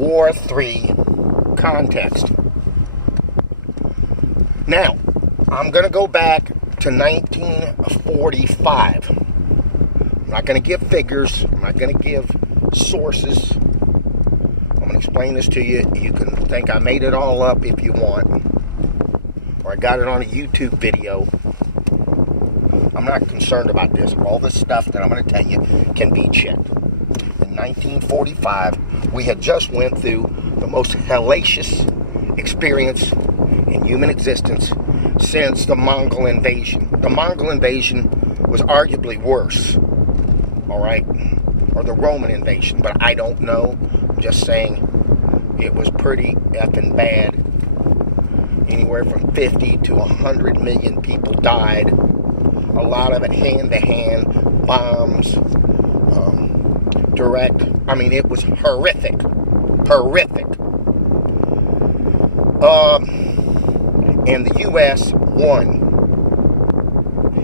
War III Context. Now, I'm going to go back to 1945. I'm not going to give figures. I'm not going to give sources. I'm going to explain this to you. You can think I made it all up if you want, or I got it on a YouTube video. I'm not concerned about this. All this stuff that I'm going to tell you can be checked. In 1945, we had just went through the most hellacious experience in human existence since the Mongol invasion. The Mongol invasion was arguably worse, all right, or the Roman invasion, but I don't know. I'm just saying it was pretty effing bad. Anywhere from 50 to 100 million people died. A lot of it hand-to-hand bombs, direct. I mean, it was horrific. And the U.S. won.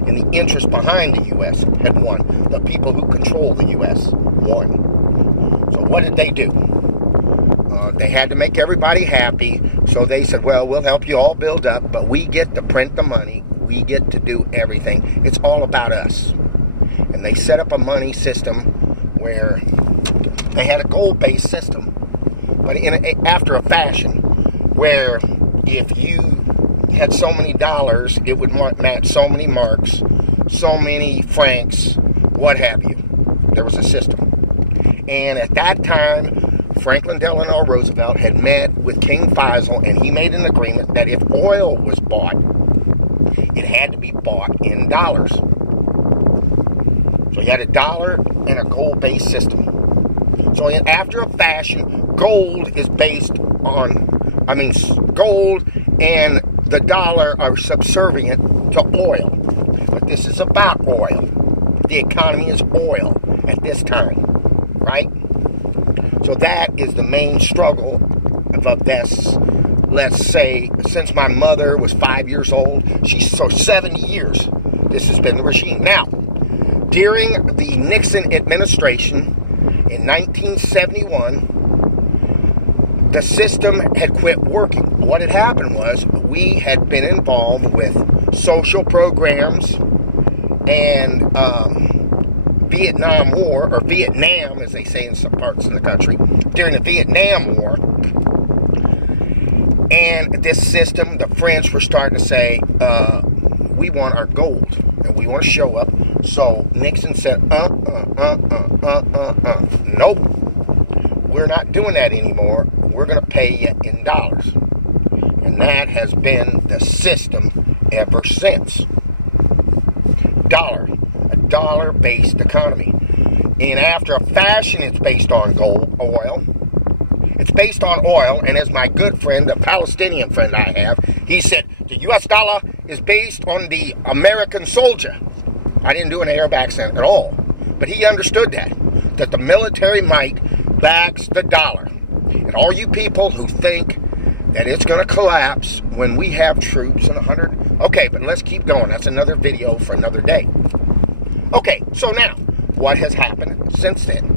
And the interest behind the U.S. had won. The people who control the U.S. won. So what did they do? They had to make everybody happy. So they said, well, we'll help you all build up, but we get to print the money. We get to do everything. It's all about us. And they set up a money system where they had a gold-based system, but after a fashion where if you had so many dollars, it would match so many marks, so many francs, what have you. There was a system. And at that time, Franklin Delano Roosevelt had met with King Faisal, and he made an agreement that if oil was bought, it had to be bought in dollars. So you had a dollar and a gold-based system. So after a fashion, gold is based on, gold and the dollar are subservient to oil. But this is about oil. The economy is oil at this time, right? So that is the main struggle of this. Let's say, since my mother was 5 years old, so 70 years, this has been the regime. Now, during the Nixon administration in 1971, the system had quit working. What had happened was we had been involved with social programs and Vietnam War, or Vietnam as they say in some parts of the country, during the Vietnam War. And this system, the French were starting to say, we want our gold, and we want to show up. So Nixon said, nope, we're not doing that anymore. We're going to pay you in dollars. And that has been the system ever since. A dollar-based economy. And after a fashion, it's based on oil. It's based on oil, and as my good friend, a Palestinian friend I have, he said, the U.S. dollar is based on the American soldier. I didn't do an Arab accent at all, but he understood that the military might backs the dollar. And all you people who think that it's going to collapse when we have troops and 100... Okay, but let's keep going. That's another video for another day. Okay, so now, what has happened since then?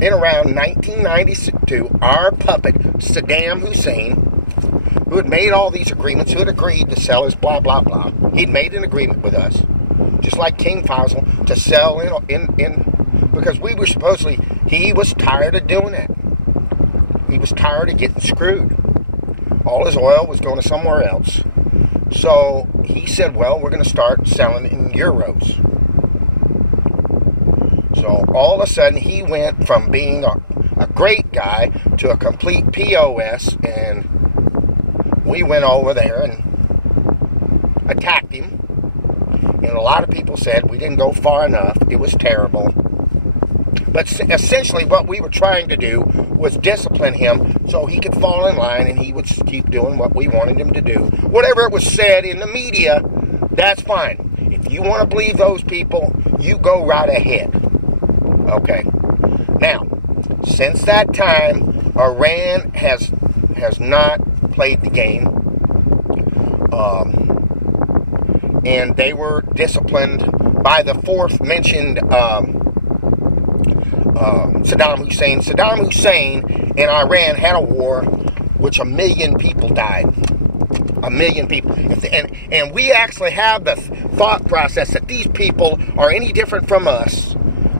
In around 1992, our puppet, Saddam Hussein, who had made all these agreements, who had agreed to sell us blah, blah, blah, he'd made an agreement with us, just like King Faisal, to sell in because we were supposedly, he was tired of doing that. He was tired of getting screwed. All his oil was going to somewhere else. So he said, well, we're going to start selling in euros. So all of a sudden, he went from being a great guy to a complete POS, and we went over there and attacked him. And a lot of people said we didn't go far enough. It was terrible. But essentially what we were trying to do was discipline him so he could fall in line and he would keep doing what we wanted him to do. Whatever it was said in the media, that's fine. If you want to believe those people, you go right ahead. Okay. Now, since that time, Iran has not played the game. And they were disciplined by the fourth mentioned Saddam Hussein. Saddam Hussein and Iran had a war which 1 million people died. 1 million people. And we actually have the thought process that these people are any different from us,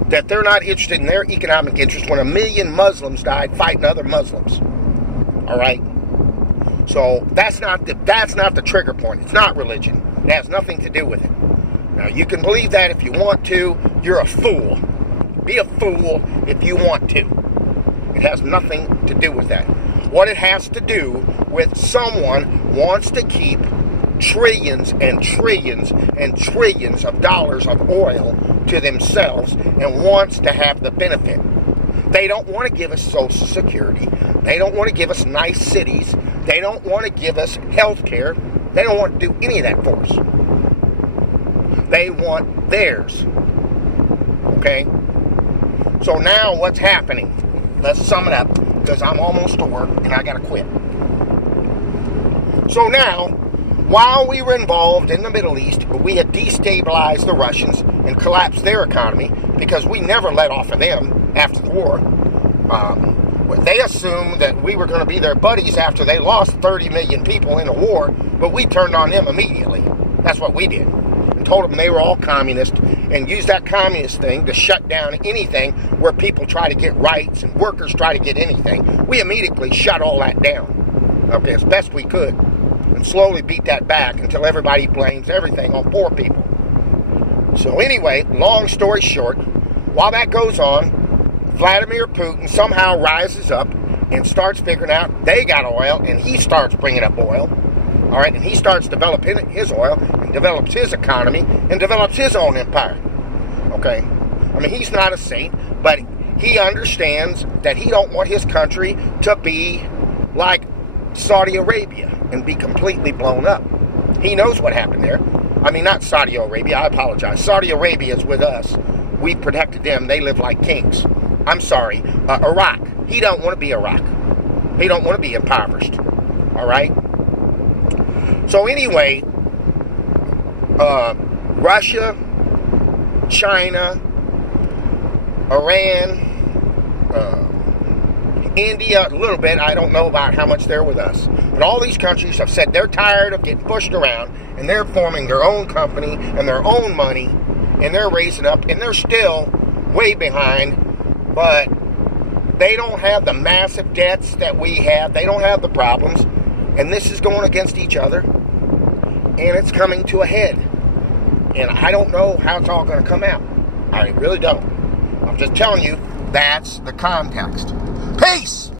that they're not interested in their economic interest when 1 million Muslims died fighting other Muslims. All right? So that's not the trigger point. It's not religion. It has nothing to do with it. Now, you can believe that if you want to. You're a fool. Be a fool if you want to. It has nothing to do with that. What it has to do with someone wants to keep trillions and trillions and trillions of dollars of oil to themselves and wants to have the benefit. They don't want to give us Social Security. They don't want to give us nice cities. They don't want to give us health care. They don't want to do any of that for us. They want theirs. Okay? So now what's happening? Let's sum it up, because I'm almost to work and I gotta quit. So now, while we were involved in the Middle East, we had destabilized the Russians and collapsed their economy because we never let off of them after the war. They assumed that we were going to be their buddies after they lost 30 million people in a war, but we turned on them immediately. That's what we did. And told them they were all communist and used that communist thing to shut down anything where people try to get rights and workers try to get anything. We immediately shut all that down, okay, as best we could, and slowly beat that back until everybody blames everything on poor people. So anyway, long story short, while that goes on, Vladimir Putin somehow rises up and starts figuring out they got oil, and he starts bringing up oil. All right, and he starts developing his oil and develops his economy and develops his own empire. Okay, I mean, he's not a saint, but he understands that he don't want his country to be like Saudi Arabia and be completely blown up. He knows what happened there. I mean, not Saudi Arabia, I apologize. Saudi Arabia is with us. We protected them. They live like kings. I'm sorry, Iraq. He don't want to be Iraq. He don't want to be impoverished. All right? So anyway, Russia, China, Iran, India, a little bit. I don't know about how much they're with us. But all these countries have said they're tired of getting pushed around, and they're forming their own company and their own money, and they're raising up, and they're still way behind, but they don't have the massive debts that we have. They don't have the problems, and this is going against each other, and it's coming to a head. And I don't know how it's all going to come out. I really don't. I'm just telling you, that's the context. Peace!